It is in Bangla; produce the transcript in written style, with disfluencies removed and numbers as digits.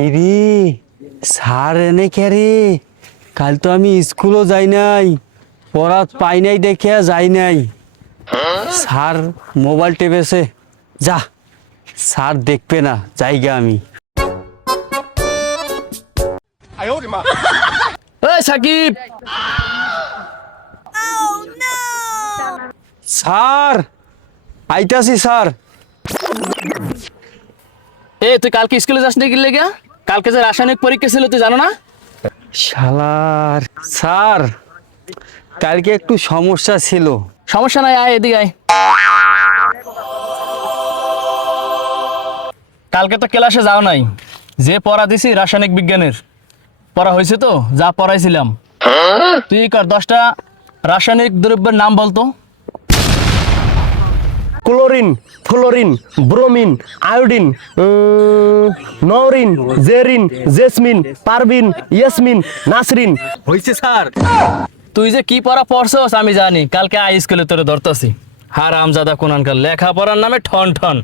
কিরে স্যার এনে কে রে? কাল তো আমি স্কুলও যাই নাই, পড়া পাই নাই দেখে যাই নাই। স্যার মোবাইল টেপেছে, যা স্যার দেখবে না, যাইগা আমি। এই সাকিব, স্যার আইতাছি স্যার। তুই কালকে স্কুলে যাস নাকি লেগা? কালকে যে রাসায়নিক পরীক্ষা ছিল তুই জানো না? শালার স্যার, কালকে একটু সমস্যা ছিল। সমস্যা নাই, আয় এদিকে আয়। কালকে তো ক্লাসে যাও নাই, যে পড়া দিছি রাসায়নিক বিজ্ঞানের পড়া হয়েছে তো, যা পড়াইছিলাম তুই কর 10টা রাসায়নিক দ্রব্যের নাম বলতো। Chlorine, fluorine, bromine, iodine, Naurin, Zerin, Jesmin, Parvin, Yasmin, Nasrin. হয়েছে স্যার। তুই যে কি পড়া পড়ছস আমি জানি, কালকে আই স্কুলে তোরে ধরতাছি। হারামজাদা কোনানকার লেখাপড়ার নামে ঠন ঠন।